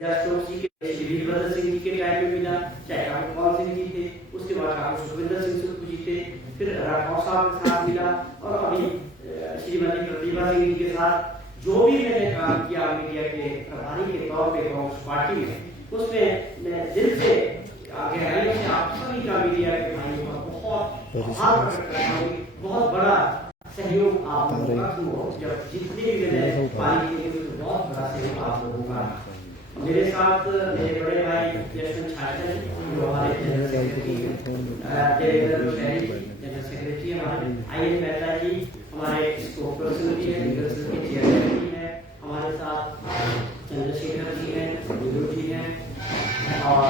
जी के वीरभद्र सिंह जी के टाइम में मिला, चाहे ठाकुर कौन सिंह जी थे, उसके बाद ठाकुर सुखविंदर सिंह सुक्खू जी थे, फिर राठौर साहब के साथ मिला, और अभी श्रीमती प्रतिभा सिंह जी के साथ जो भी मैंने काम किया मीडिया के प्रभारी के तौर पे कांग्रेस पार्टी में, उसमें मैं दिल से गहराइयों से आप सभी का मीडिया के भाइयों का बहुत आभार प्रकट करता हूँ। बहुत बड़ा सहयोग आप लोगों का हो, जब जितने भी मैंने पारी की तो बहुत बड़ा सहयोग आप लोगों का। मेरे साथ मेरे बड़े भाई यशवंत छात्र जो हमारे जनरल सेक्रेटरी हमारे आई मेहता जी, हमारे स्कोप पर्सन भी है, लीगल सेल के चेयरमैन भी है, हमारे साथ चंद्रशेखर जी हैं, गुरु जी हैं, और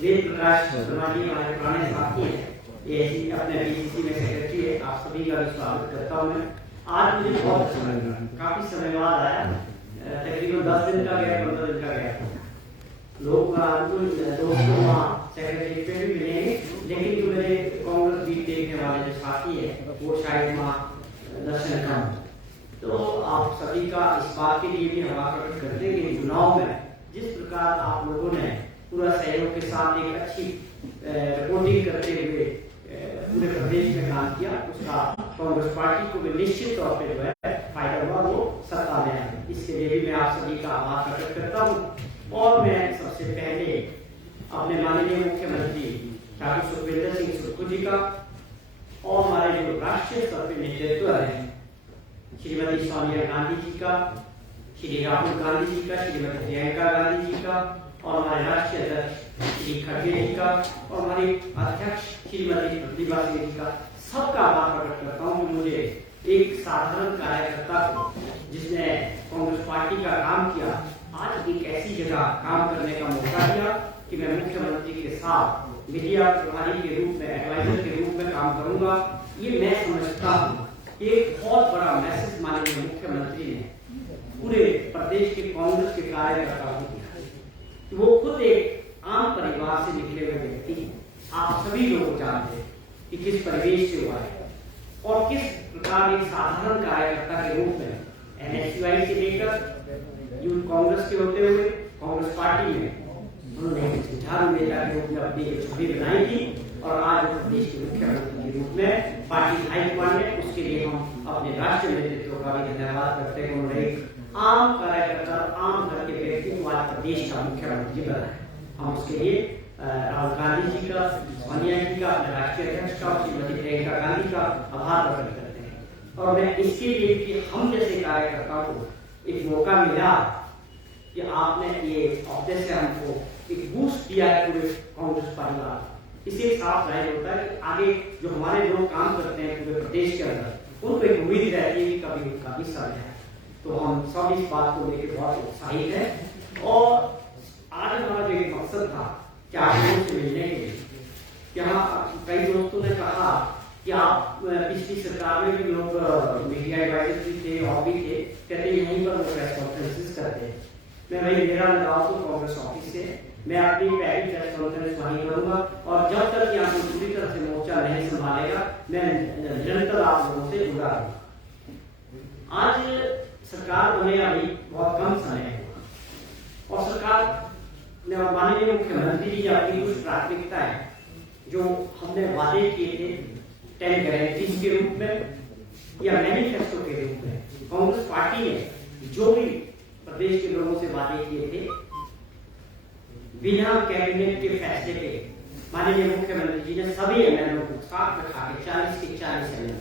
वेद प्रकाश शर्मा जी हमारे पुराने साथी हैं, ये अपने बीसीसी में सेक्रेटरी है। आप सभी का स्वागत करता हूँ मैं। आज मुझे बहुत अच्छा लगा, काफी समय बाद आया, तकरीबन 10 दिन का गया, 15 दिन का गया। लोग दोस्तों वहाँ सेक्रेटरी पे भी मिलेंगे, लेकिन जो मेरे कांग्रेस बीट देखने वाले जो साथी है वो शायद वहाँ दर्शन कम। तो आप सभी का इस बात के लिए भी हम प्रकट करते हैं कि चुनाव में जिस प्रकार आप लोगों ने पूरा सहयोग के साथ एक अच्छी रिपोर्टिंग करते हुए पूरे प्रदेश में काम किया, उसका कांग्रेस पार्टी को भी निश्चित तौर पे जो है फायदा हुआ, वो सत्ता में है। इसके लिए भी मैं आप सभी का आभार प्रकट करता हूँ। और मैं सबसे पहले अपने माननीय मुख्यमंत्री ठाकुर सुखविंदर सिंह सुक्खू जी का और हमारे जो राष्ट्रीय स्तर पर नेतृत्व है श्रीमती सोनिया गांधी जी का, श्री राहुल गांधी जी का, श्रीमती प्रियंका गांधी जी का, और हमारे राष्ट्रीय अध्यक्ष श्री खड़गे जी का, और हमारी अध्यक्ष श्रीमती प्रतिभा सिंह जी का, सबका आभार प्रकट करता हूँ। मुझे एक साधारण कार्यकर्ता को जिसने कांग्रेस पार्टी का काम किया, आज एक ऐसी जगह काम करने का मौका दिया कि मैं मुख्यमंत्री के साथ मीडिया प्रभारी के रूप में, एडवाइजर के रूप में काम करूंगा। ये मैं समझता हूँ एक बहुत बड़ा मैसेज माननीय मुख्यमंत्री ने पूरे प्रदेश के कांग्रेस के कार्यकर्ताओं को दिया। वो खुद एक आम परिवार से निकले हुए व्यक्ति, आप सभी लोग जानते हैं कि किस परिवेश से हुआ है और किस प्रकार एक साधारण कार्यकर्ता के रूप में NSUI से लेकर यूथ कांग्रेस के होते हुए कांग्रेस पार्टी में उन्होंने झाड़ू नेता के रूप में अपनी छवि बनाई थी, और आज प्रदेश के मुख्यमंत्री के रूप में पार्टी हाईकमांड ने उसके लिए हम अपने राष्ट्रीय नेतृत्व का भी धन्यवाद करते हैं। उन्होंने एक आम कार्यकर्ता, आम घर के व्यक्ति को आज प्रदेश का मुख्यमंत्री बनाया। हम उसके लिए राहुल गांधी जी का, सोनिया जी का, अपने राष्ट्रीय अध्यक्ष का, श्रीमती प्रियंका गांधी का आभार प्रकट करते हैं। और मैं इसके लिए कि हम जैसे कार्यकर्ताओं को एक मौका मिला कि आपने ये ऑफिस से हमको एक बूस्ट दिया है पूरे कांग्रेस परिवार, इससे साफ जाहिर होता है कि आगे जो हमारे लोग काम करते हैं पूरे प्रदेश के अंदर, उनको एक उम्मीद रहती है कि कभी उनका भी समय है। तो हम सब इस बात को लेकर बहुत उत्साहित हैं। और आज हमारा जो एक मकसद था कि आप लोगों से मिलने के लिए, यहाँ कई दोस्तों ने कहा कि आप पिछली सरकार में भी लोग मीडिया एडवाइजर भी थे और भी थे, कहते यहीं पर वो प्रेस कॉन्फ्रेंसेस करते हैं। मैं भाई मेरा लगाव तो कांग्रेस ऑफिस से, मैं अपनी पहली प्रेस कॉन्फ्रेंस वहीं करूंगा, और जब तक यहाँ को पूरी तरह से मोर्चा नहीं संभालेगा मैं निरंतर आप लोगों से जुड़ा रहूंगा। आज सरकार बने अभी बहुत कम समय है, और सरकार ने माननीय मुख्यमंत्री जी अपनी कुछ प्राथमिकताएं जो हमने वादे किए थे 10 गारंटीज के रूप में या मैनिफेस्टो के रूप में, कांग्रेस पार्टी ने जो भी प्रदेश के लोगों से वादे किए थे, बिना कैबिनेट के फैसले के माननीय मुख्यमंत्री जी ने सभी एमएलओ को साथ रखा के 40 के 40 एमएलओ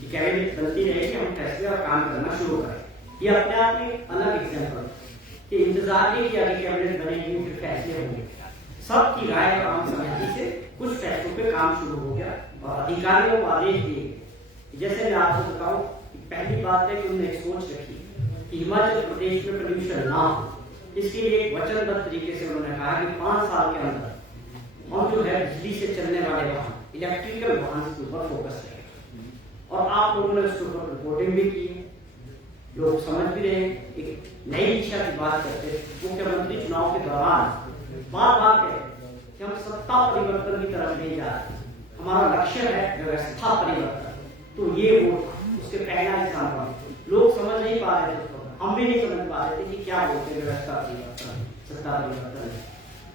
की कैबिनेट बनती रहे कि हम फैसले और काम करना शुरू करें। ये अपने आप में अलग एग्जाम्पल कि इंतजार नहीं किया कि कैबिनेट बनेगी फिर फैसले होंगे, सबकी राय और आम सहमति से कुछ फैसलों पे काम शुरू हो गया और अधिकारियों को आदेश दिए। जैसे मैं आपको बताऊं, पहली बात है कि उन्होंने एक सोच रखी कि हिमाचल प्रदेश में प्रदूषण ना हो, इसके लिए एक वचनबद्ध तरीके से उन्होंने कहा कि 5 साल के अंदर हम जो है बिजली से चलने वाले वाहन, इलेक्ट्रिकल वाहन के ऊपर फोकस करें। और आप लोगों ने उसके ऊपर रिपोर्टिंग भी की, लोग समझ भी रहे, एक नई दिशा की बात करते। मुख्यमंत्री चुनाव के दौरान बार बार कहे कि हम सत्ता परिवर्तन की तरफ नहीं जा रहे, हमारा लक्ष्य है व्यवस्था परिवर्तन। तो ये वो उसके पहला एग्जाम्पल लोग समझ नहीं पा रहे थे। हम भी नहीं समझ पा रहे थे कि क्या बोलते हैं व्यवस्था परिवर्तन, सत्ता परिवर्तन।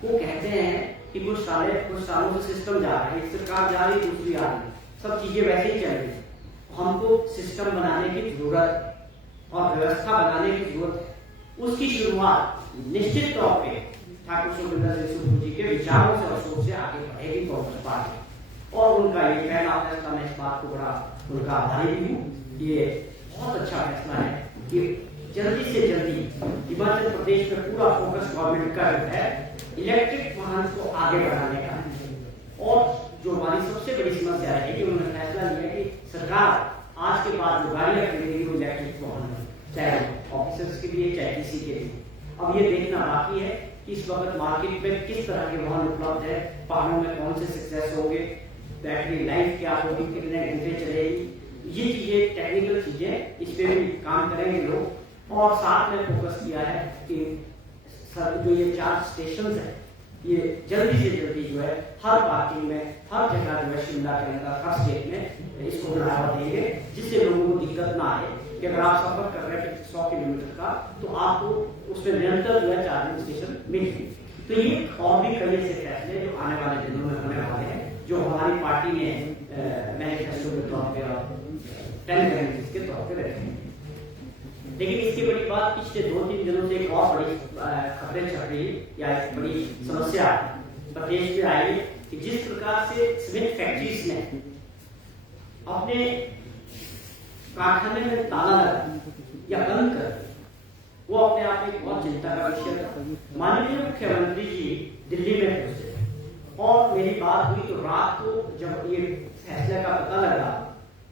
वो कहते हैं कि कुछ सालों से सिस्टम जा रहा है, एक सरकार जा रही दूसरी आ रही, सब चीजें वैसे ही चल रही है। हमको सिस्टम बनाने की जरूरत और व्यवस्था बनाने की जरूरत है। उसकी शुरुआत निश्चित तौर पे ठाकुर सुखविंदर सिंह सुक्खू जी के विचारों से और सोच से आगे बढ़ेगी कांग्रेस पार्टी। और उनका ये पहला फैसला, मैं इस बात को बड़ा उनका आभारी भी हूँ। ये बहुत अच्छा फैसला है कि जल्दी से जल्दी हिमाचल प्रदेश में पूरा फोकस गवर्नमेंट का है इलेक्ट्रिक वाहन को आगे बढ़ाने का है। और जो हमारी सबसे बड़ी समस्या है कि उन्होंने फैसला लिया कि सरकार आज के बाद जो गाड़ियां खरीदेगी वो इलेक्ट्रिक वाहन, चाहे ऑफिसर्स के लिए चाहे किसी के लिए। अब ये देखना बाकी है कि इस वक्त मार्केट में किस तरह के वाहन उपलब्ध है, पहाड़ों में कौन से सक्सेस होंगे, बैटरी लाइफ क्या होगी, कितने घंटे चलेगी, ये चीजें टेक्निकल चीजें, इस पे भी काम करेंगे लोग। और साथ में फोकस किया है कि जो ये चार्ज स्टेशन है ये जल्दी से जल्दी जो है हर पार्किंग में, हर जगह जो है शिमला के अंदर हर स्टेट में इसको बढ़ावा देंगे, जिससे लोगों को दिक्कत ना आए कि अगर आप सफर कर रहे हैं 100 किलोमीटर का तो आपको उसमें निरंतर जो है चार्जिंग स्टेशन मिलेगी। तो ये और भी कई ऐसे फैसले जो आने वाले दिनों में होने वाले हैं, जो हमारी पार्टी ने मैनिफेस्टो के तौर पर और 10 गारंटीज के तौर पर रखे। लेकिन इसकी बड़ी बात पिछले 2-3 दिनों से एक और बड़ी खबरें छप रही या एक बड़ी समस्या प्रदेश में आई कि जिस प्रकार से सीमेंट फैक्ट्रीज ने अपने कारखाने में ताला लगा या बंद कर, वो अपने आप में बहुत चिंता का विषय था। माननीय मुख्यमंत्री जी दिल्ली में पहुंचे और मेरी बात हुई तो रात को जब ये फैसले का पता लगा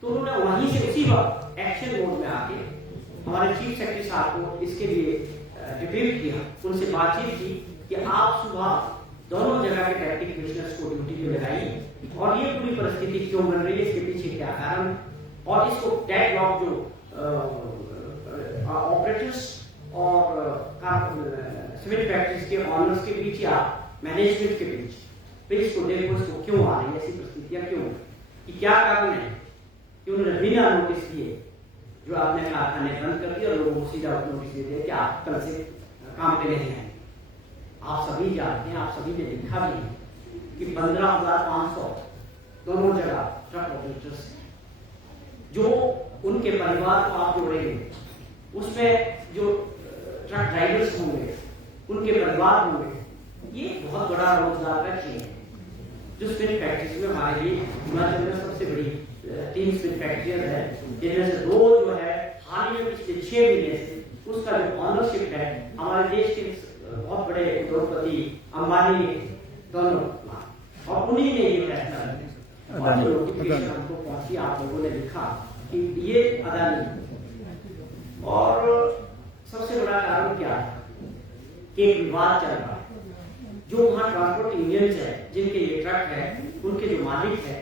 तो उन्होंने वहीं से उसी वक्त एक्शन मोड में आके हमारे चीफ सेक्रेटरी साहब को इसके लिए डिब्रीफ किया, उनसे बातचीत की कि आप सुबह दोनों जगह के डिप्टी कमिश्नर्स को ड्यूटी पे लगाइए और ये पूरी परिस्थिति क्यों बन रही है, इसके पीछे क्या कारण, और इसको डेडलॉक जो ऑपरेटर्स और सीमेंट फैक्ट्रीज के ऑनर्स के बीच या मैनेजमेंट के बीच फिर इसको देखो, इसको क्यों आ रही है ऐसी परिस्थितियां, क्यों, कि क्या कारण है कि उन्होंने बिना नोटिस किए जो आपने कारखाने बंद कर दिया और लोगों को सीधा नोटिस दे दिया कि आप कल से काम पे नहीं आए। आप सभी जानते हैं, आप सभी ने लिखा भी है कि 15,500 दोनों जगह ट्रक ऑपरेटर्स जो उनके परिवार को आप जोड़ेंगे, उसमें जो ट्रक ड्राइवर्स होंगे उनके परिवार होंगे, ये बहुत बड़ा रोजगार का चेन है। जो स्पिन फैक्ट्रीज में हमारे लिए हिमाचल में सबसे बड़ी 3 स्पिन फैक्ट्रियां है, जिनमें से 2 जो है हाल ही में पिछले 6 महीने से उसका जो ऑनरशिप है हमारे देश के बहुत बड़े उद्योगपति अंबानी दोनों, और उन्हीं ने ये फैसला लिया। और जो नोटिफिकेशन हमको पहुंची, आप लोगों ने लिखा कि ये अदानी, और सबसे बड़ा कारण क्या है कि विवाद चल रहा है। जो वहां ट्रांसपोर्ट यूनियंस है, जिनके ये ट्रक है, उनके जो मालिक है,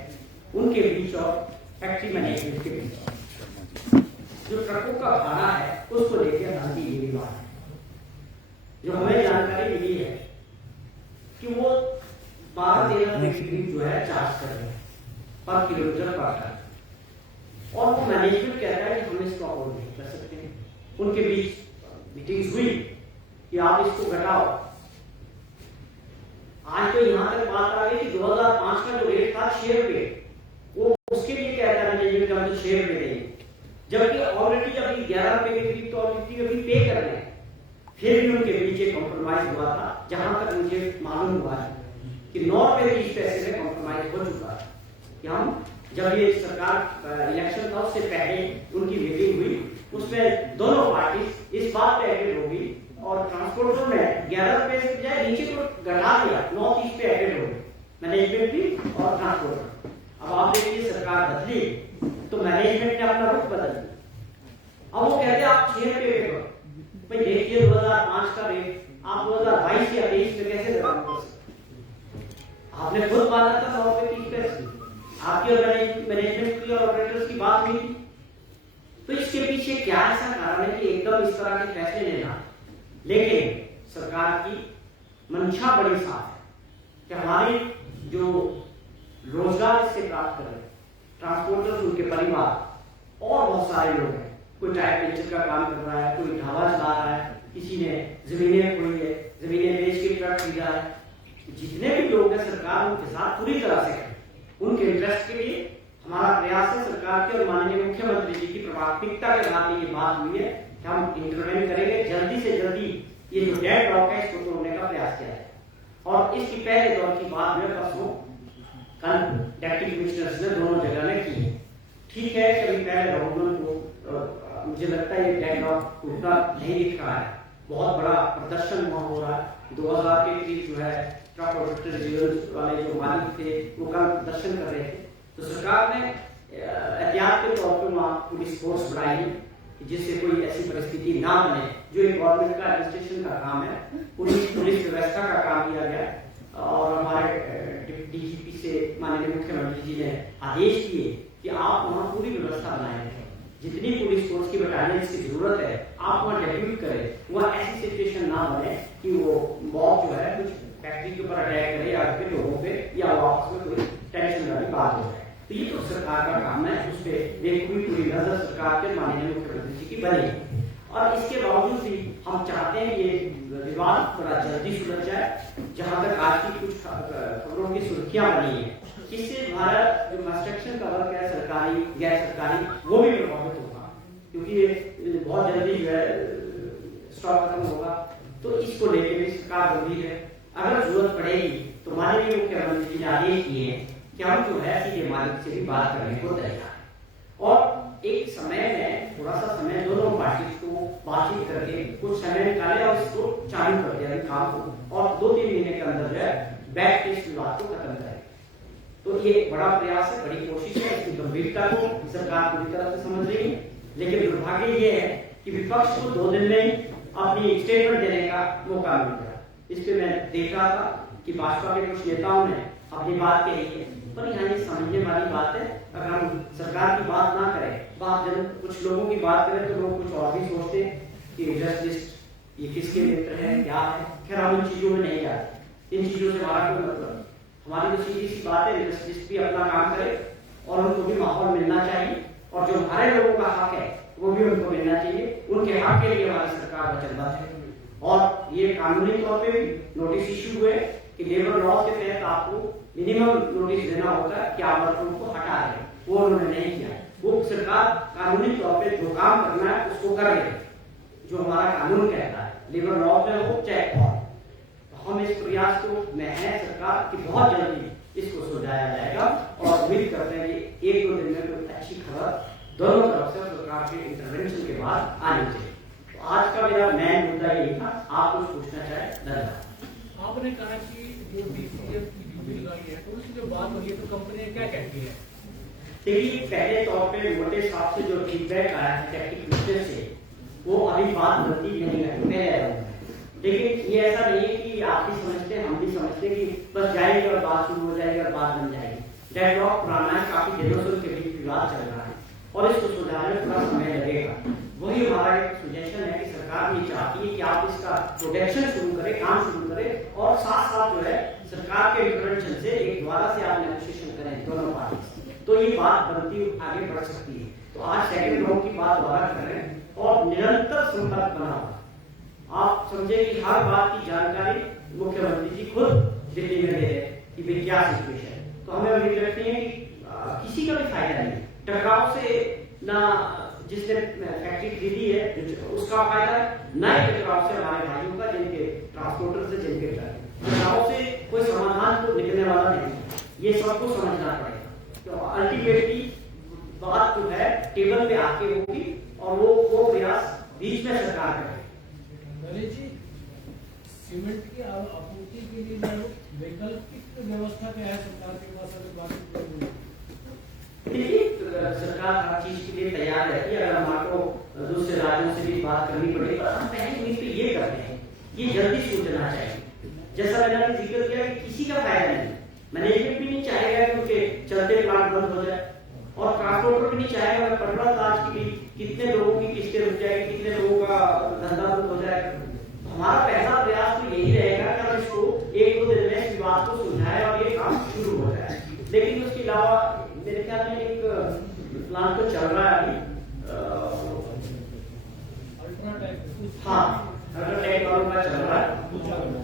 उनके बीच और फैक्ट्री मैनेजमेंट के बीच जो ट्रकों का भाड़ा है उसको लेकर अदानी ये विवाद है। जो हमें जानकारी मिली है कि वो 12-13 रुपए जो है चार्ज कर रहे हैं पर किलोमीटर पर टन, और वो मैनेजमेंट कहता है कि हम इसको अफोर्ड नहीं कर सकते। उनके बीच मीटिंग्स हुई कि आप इसको घटाओ। आज तो यहां तक बात आ गई कि 2005 का जो रेट था 6 रुपए, वो उसके लिए कहता है मैनेजमेंट का तो 6 रुपए देंगे, जबकि ऑलरेडी अभी 11 रुपए की तो अभी पे कर रहे हैं। फिर भी उनके बीच एक कॉम्प्रोमाइज हुआ था, जहां तक मुझे मालूम हुआ है कि 9 रुपए 20 पैसे में कॉम्प्रोमाइज हो चुका है। कि हम जब ये सरकार इलेक्शन था उससे पहले उनकी मीटिंग हुई, उसमें दोनों पार्टी इस बात पे एग्री होगी और ट्रांसपोर्टर में 11 रुपए से बजाय नीचे को घटा दिया, 9.30 पे एग्री हो गए मैनेजमेंट भी और ट्रांसपोर्टर। अब आप देखिए सरकार बदली तो मैनेजमेंट ने अपना रुख बदल दिया। अब वो कहते हैं आप 6 रुपए पे करो। भाई देखिए 2005 का रेट आप 2022 या 23 में कैसे लगाओ कर सकते? आपने खुद माना था 100 रुपए 30 पैसे, आपकी और मैनेजमेंट की और ऑपरेटर्स की बात हुई। तो इसके पीछे क्या ऐसा कारण है कि एकदम इस तरह के फैसले लेना? लेकिन सरकार की मंशा बड़ी साफ है कि हमारी जो रोजगार इससे प्राप्त कर रहे ट्रांसपोर्टर्स, उनके परिवार और बहुत सारे लोग हैं, कोई टायर पंचर का काम कर रहा है, कोई ढाबा चला रहा है, किसी ने जमीनें बेच के ट्रक खरीदा है। जितने भी लोग हैं सरकार उनके साथ पूरी तरह से है। उनके इंटरेस्ट के लिए हमारा प्रयास है सरकार के और माननीय मुख्यमंत्री जी की प्राथमिकता के साथ ये बात हुई है कि हम इंटरवेन करेंगे, जल्दी से जल्दी ये जो डेडलॉक है इसको तोड़ने का प्रयास किया है। और इसकी पहले दौर की बात में परसों कल डिप्टी कमिश्नर्स ने दोनों जगह में की है। ठीक है, कभी पहले राहुल को मुझे लगता है ये डेडलॉक टूटना नहीं दिख रहा है, बहुत बड़ा प्रदर्शन वहां हो रहा है। 2000 के करीब जो है ट्रक और ट्रैक्टर वाले जो मालिक थे वो कल प्रदर्शन कर रहे थे। तो सरकार ने एहतियात के तौर पर वहाँ पुलिस फोर्स बढ़ाई है जिससे कोई ऐसी परिस्थिति ना बने। जो एक गवर्नमेंट का एडमिनिस्ट्रेशन का काम है, पुलिस व्यवस्था का काम किया गया और हमारे डीजीपी से माननीय मुख्यमंत्री जी ने आदेश दिए कि आप वहाँ पूरी व्यवस्था बनाए रखें। जितनी पुलिस फोर्स की बटालियन की जरूरत है आप वहाँ डेप्यूट करें। वहाँ ऐसी सिचुएशन ना बने कि वो मॉब जो है कुछ फैक्ट्री के ऊपर अटैक करे या फिर लोगों पे या आपस में कोई टेंशन वाली बात हो जाए। तो ये तो सरकार का काम है, उस पर पूरी नजर सरकार के माननीय मुख्यमंत्री जी की बनी। और इसके बावजूद भी हम चाहते हैं ये विवाद बड़ा जल्दी सुलझ जाए। जहां तक आज की कुछ खबरों की सुर्खियां बनी है, इससे भारत जो कंस्ट्रक्शन का वर्क है सरकारी गैर सरकारी वो भी प्रभावित होगा, क्योंकि ये बहुत जल्दी जो है स्टॉक खत्म होगा। तो इसको लेकर भी सरकार गंभीर है। अगर जरूरत पड़ेगी तो माननीय मुख्यमंत्री जी ने आदेश दिए कि हम जो है सीधे मालिक से भी बात करने को तैयार। और एक समय में थोड़ा सा समय दोनों पार्टी को बातचीत करके कुछ समय निकाले और इसको चालू कर दिया काम को, और 2-3 महीने के अंदर जो है बैक टेस्ट विवाद को खत्म करें। तो ये बड़ा प्रयास है, बड़ी कोशिश है। इसकी गंभीरता को सरकार पूरी तरह से समझ रही है, लेकिन दुर्भाग्य ये है कि विपक्ष को 2 दिन में ही अपनी स्टेटमेंट देने का मौका मिल गया। इस पे मैं देख रहा था कि भाजपा के कुछ नेताओं ने अपनी बात कही है, पर यहाँ ये समझने वाली बात है। अगर हम सरकार की बात ना करें, बात जब कुछ लोगों की बात करें तो लोग कुछ और भी सोचते हैं कि जस्टिस ये किसके मित्र है क्या है। खैर हम इन चीजों में नहीं जाते, इन चीजों से हमारा कोई मतलब। हमारी तो सीधी सी बात है, जस्टिस भी अपना काम करे और उनको भी माहौल मिलना चाहिए, और जो हमारे लोगों का हक है वो भी उनको मिलना चाहिए। उनके हक के लिए हमारी सरकार वचनबद्ध है। और ये कानूनी तौर पे भी नोटिस इश्यू हुए कि लेबर लॉ के तहत आपको मिनिमम नोटिस देना होता है कि आप वर्करों को हटा दें, वो उन्होंने नहीं किया। वो सरकार कानूनी तौर पे जो काम करना है उसको कर रही है, जो हमारा कानून कहता है, लेबर लॉ में हो चाहे और। तो हम इस प्रयास को में है सरकार की बहुत जल्दी इसको सुलझाया जाएगा और उम्मीद करते हैं कि 1-2 दिन में कोई अच्छी खबर दोनों तरफ से सरकार के इंटरवेंशन के बाद आनी चाहिए। तो आज का मेरा मेन मुद्दा यही था। आप कुछ पूछना चाहे? धन्यवाद। आपने कहा कि जो बीसीएफ की बिल आई है तो उसकी जो बात हो रही है तो कंपनियां क्या कहती है? देखिए, पहले तौर पे मोटे हिसाब से जो फीडबैक आया है टेक्निकल से वो अभी बात बनती नहीं है। लेकिन ये ऐसा नहीं है कि आप भी समझते हम भी समझते कि बस जाएगी और बात शुरू हो जाएगी और बात बन जाएगी। डेडलॉक पुराना है, काफी दिनों से उनके बीच विवाद चल रहा है और इसको सुधारने में थोड़ा समय लगेगा। वही हमारा एक सुजेशन है कि सरकार ये चाहती है कि आप इसका प्रोटेक्शन शुरू करें, काम शुरू करें, और साथ साथ जो है सरकार के इंटरवेंशन से एक द्वारा से आप नेगोशिएशन करें दोनों पार्टी से, तो ये बात बनती आगे बढ़ सकती है। तो आज सेकंड राउंड की बात दोबारा कर रहे हैं और निरंतर संपर्क बना हुआ। आप समझे कि हर बात की जानकारी मुख्यमंत्री जी खुद दिल्ली में दे रहे कि भाई क्या सिचुएशन है। तो हमें उम्मीद रखनी है कि किसी का भी फायदा नहीं, टकराव से ना जिसने फैक्ट्री खरीदी है उसका फायदा है, ना ही टकराव से हमारे भाइयों का जिनके ट्रांसपोर्टर से जिनके टकराव से कोई समाधान तो निकलने वाला नहीं। ये सबको समझना पड़ेगा। तो अल्टीमेटली बात जो है टेबल पे आके होगी और वो प्रयास बीच में सरकार करेगी। जी, सीमेंट की आपूर्ति के लिए वैकल्पिक व्यवस्था क्या है सरकार के पास? सरकार हर चीज के लिए तैयार रहती है। अगर हमको दूसरे राज्यों से भी बात करनी पड़ेगी तो हम पहली उम्मीद तो ये करते हैं, ये जल्दी सूझना चाहिए। जैसा मैंने जिक्र किया कि किसी का फायदा नहीं, मैनेजमेंट भी नहीं चाहेगा कि उनके चलते प्लांट बंद हो जाए और ट्रांसपोर्टर भी नहीं चाहेगा अगर 15 आज की कितने लोगों की किस्तें रुक जाएगी, कितने लोगों का धंधा बंद हो जाएगा। हमारा पहला प्रयास तो यही रहेगा कि हम इसको 1-2 दिन में इस बात को सुलझाएं और ये काम शुरू हो जाए। लेकिन उसके अलावा मेरे ख्याल में एक प्लान तो चल रहा है अभी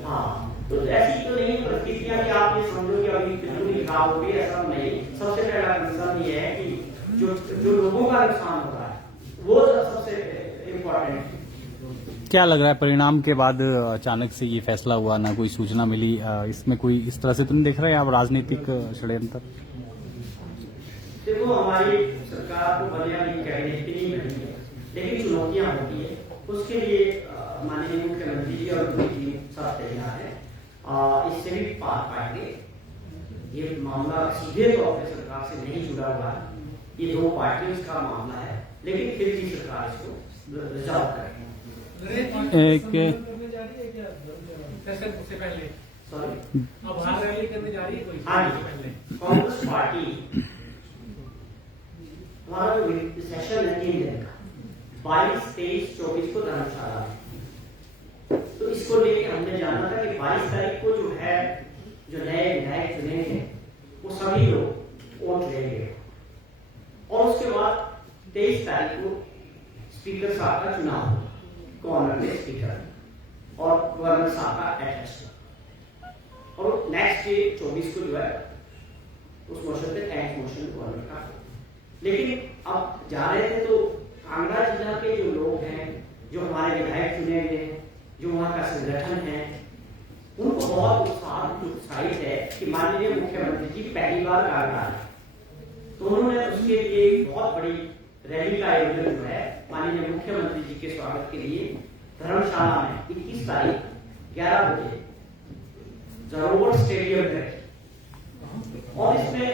हाँ, तो ऐसी तो नहीं परिस्थितियां कि आप ये समझो कि अभी बिल्कुल ही खराब हो गई, ऐसा नहीं। सबसे पहला कंसर्न ये है कि जो लोगों का नुकसान हो रहा है वो सबसे इम्पोर्टेंट है। क्या लग रहा है परिणाम के बाद अचानक से ये फैसला हुआ, ना कोई सूचना मिली, इसमें कोई इस तरह से तो नहीं देख रहे हैं आप राजनीतिक षड्यंत्र? देखो, हमारी सरकार को बदलिया नहीं कैबिनेट की नहीं बनी है, लेकिन चुनौतियां होती है, उसके लिए माननीय मुख्यमंत्री जी और उनकी टीम सब तैयार है, इससे भी पार पाएंगे। ये मामला सीधे तौर पर सरकार से नहीं जुड़ा हुआ है, ये दो पार्टियों का मामला है, लेकिन फिर भी सरकार इसको रिजॉल्व करेगी। करने जा रही है क्या उससे पहले? सॉरी, अब बाहर रैली करने जा रही है कोई? हाँ जी, पहले कांग्रेस पार्टी हमारा जो सेशन है 3 दिन का, 22, 23, 24 को धर्मशाला में, तो इसको लेके हमने जाना था कि 22 तारीख को जो है, जो नए विधायक चुने हैं वो सभी लोग वोट लेंगे, और उसके बाद 23 तारीख को स्पीकर साहब का चुनाव होगा, गवर्नर में स्पीकर और गवर्नर साहब का एडजस्ट, और नेक्स्ट डे 24 को जो है उस मोशन पे थैंक्स मोशन गवर्नर का। लेकिन अब जा रहे थे तो कांगड़ा जिला के जो लोग हैं, जो हमारे विधायक चुने गए हैं, जो वहाँ का संगठन है, उनको बहुत उत्साहित है कि माननीय मुख्यमंत्री जी पहली बार कांगड़ा आए, तो उन्होंने उसके लिए बहुत बड़ी रैली का आयोजन जो है माननीय मुख्यमंत्री जी के स्वागत के लिए धर्मशाला में 21 तारीख 11 बजे जरोवर स्टेडियम में, और इसमें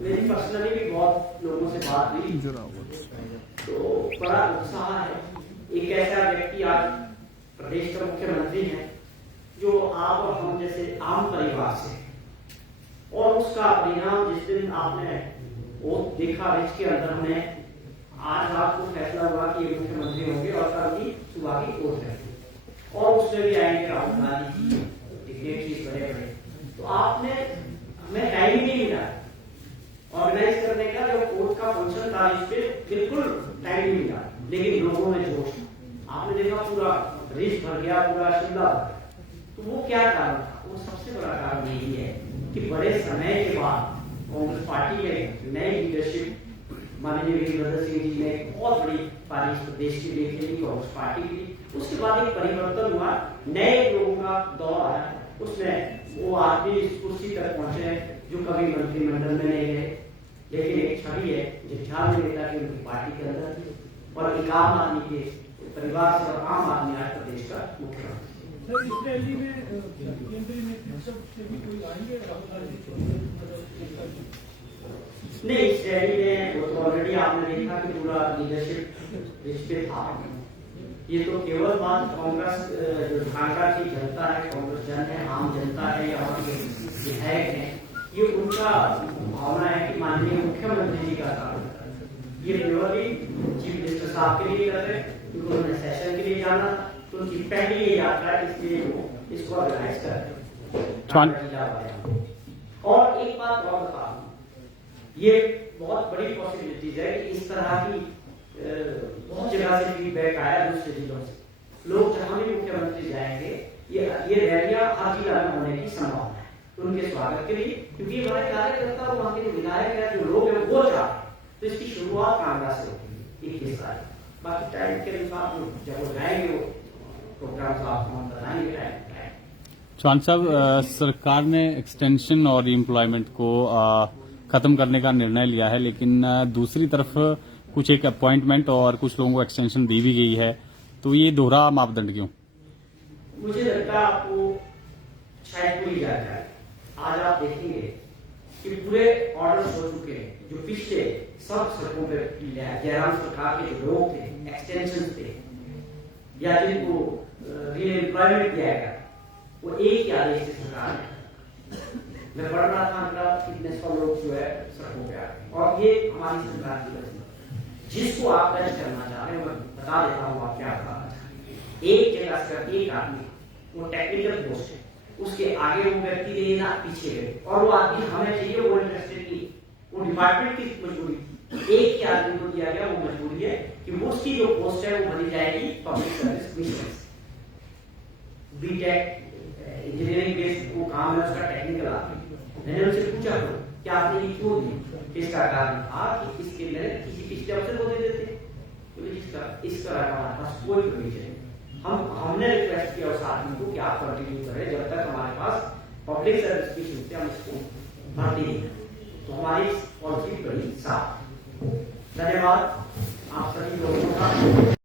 मेरी पर्सनली भी बहुत लोगों से बात हुई, तो बड़ा उत्साह है। एक ऐसा व्यक्ति आज प्रदेश का मुख्यमंत्री है जो आप और हम जैसे आम परिवार से, और उसका परिणाम जिस दिन आपने वो देखा, रिच के अंदर हमने आज आपको फैसला हुआ कि ये मुख्यमंत्री होंगे और कल की सुबह की कोर्ट है, और उसमें भी आएंगे राहुल गांधी जी, डिग्नेटरीज बड़े बड़े, तो आपने हमें टाइम ही नहीं मिला ऑर्गेनाइज करने का, जो कोर्ट का फंक्शन था इस पे बिल्कुल टाइम नहीं मिला, लेकिन लोगों में जोश, आपने देखा पूरा रिच भर गया, पूरा शिमला। तो वो क्या कारण था? वो सबसे बड़ा कारण यही है कि बड़े समय के बाद कांग्रेस पार्टी में नई लीडरशिप, माननीय वीरभद्र सिंह जी ने बहुत बड़ी तारीफ प्रदेश के लिए खेली, कांग्रेस पार्टी की, उसके बाद एक परिवर्तन हुआ, नए लोगों का दौर आया, उसमें वो आदमी इस कुर्सी तक पहुंचे जो कभी मंत्रिमंडल में नहीं रहे, लेकिन एक छवि है जो ध्यान में नेता की उनकी पार्टी के अंदर थी, और एक आम आदमी के परिवार से, और आम आदमी आज प्रदेश का मुख्यमंत्री। सर, इस रैली में केंद्रीय नेतृत्व से भी कोई आएंगे? राहुल गांधी नहीं, इस रैली में वो तो ऑलरेडी आपने देखा कि पूरा लीडरशिप रिश्ते था। ये तो केवल बात कांग्रेस जो ढाका की जनता है, कांग्रेस जन है, आम जनता है, या विधायक है, ये उनका भावना है कि माननीय मुख्यमंत्री जी का काम, ये प्योरली चीफ मिनिस्टर साहब के लिए कर रहे हैं, क्योंकि उन्होंने सेशन के लिए जाना था, तो उनकी पहली ये यात्रा है, इसलिए वो इसको ऑर्गेनाइज कर रहे हैं। और एक बात और बता दूं, ये बहुत बड़ी पॉसिबिलिटीज है कि इस तरह की बहुत जगह से फीडबैक आया दूसरे जिलों से, लोग जहां भी मुख्यमंत्री जाएंगे ये रैलियां हर जिला में होने की संभावना है उनके स्वागत के लिए, क्योंकि हमारे कार्यकर्ता और वहां के जो विधायक है, जो लोग हैं, वो चाहते हैं, तो इसकी शुरुआत कांगड़ा से होगी 21 तारीख। बाकी टाइम के अनुसार जब वो जाएंगे वो प्रोग्राम आपको हम बताएंगे टाइम। चौहान साहब, सरकार ने एक्सटेंशन और एम्प्लॉयमेंट को खत्म करने का निर्णय लिया है, लेकिन दूसरी तरफ कुछ एक अपॉइंटमेंट और कुछ लोगों को एक्सटेंशन दी भी गई है, तो ये दोहरा मापदंड क्यों? मुझे लगता है आपको शायद पूरी जानकारी, आज आप देखेंगे कि पूरे ऑर्डर्स हो चुके हैं, जो पिछले सब सड़कों पे जयराम सरकार के जो लोग थे, एक्सटेंशन थे, या जिनको री एम्प्लॉयमेंट दिया गया, वो एक ही आदेश से सरकार ने, मैं पढ़ रहा था कितने 100 लोग जो है सड़कों पे आ गए, और ये हमारी सरकार की वजह, जिसको आप टच करना चाह रहे हैं मैं बता देता हूँ आप क्या बताना। एक जगह से एक आदमी, वो टेक्निकल पोस्ट है, उसके आगे वो व्यक्ति लेना पीछे गए, और वो आदमी हमें चाहिए, वो इंटरेस्टेड की, वो डिपार्टमेंट की मजबूरी थी, एक ही आदमी को दिया गया, वो मजबूरी है कि उसकी जो पोस्ट है वो भरी जाएगी public service mission, BTech engineering based वो काम है उसका टेक्निकल आदमी, मैंने उनसे पूछा तो कि आपने ये क्यों दी, इसका कारण था कि इसके लिए किसी पिछले अफसर को दे देते, बोले इस तरह का हमारे पास कोई प्रोविजन नहीं। हमने रिक्वेस्ट किया उस आदमी को कि आप कंटिन्यू करें जब तक हमारे पास पब्लिक सर्विस की सूचना हम इसको भरती नहीं, तो हमारी पॉलिसी बड़ी साफ। धन्यवाद आप सभी लोगों का।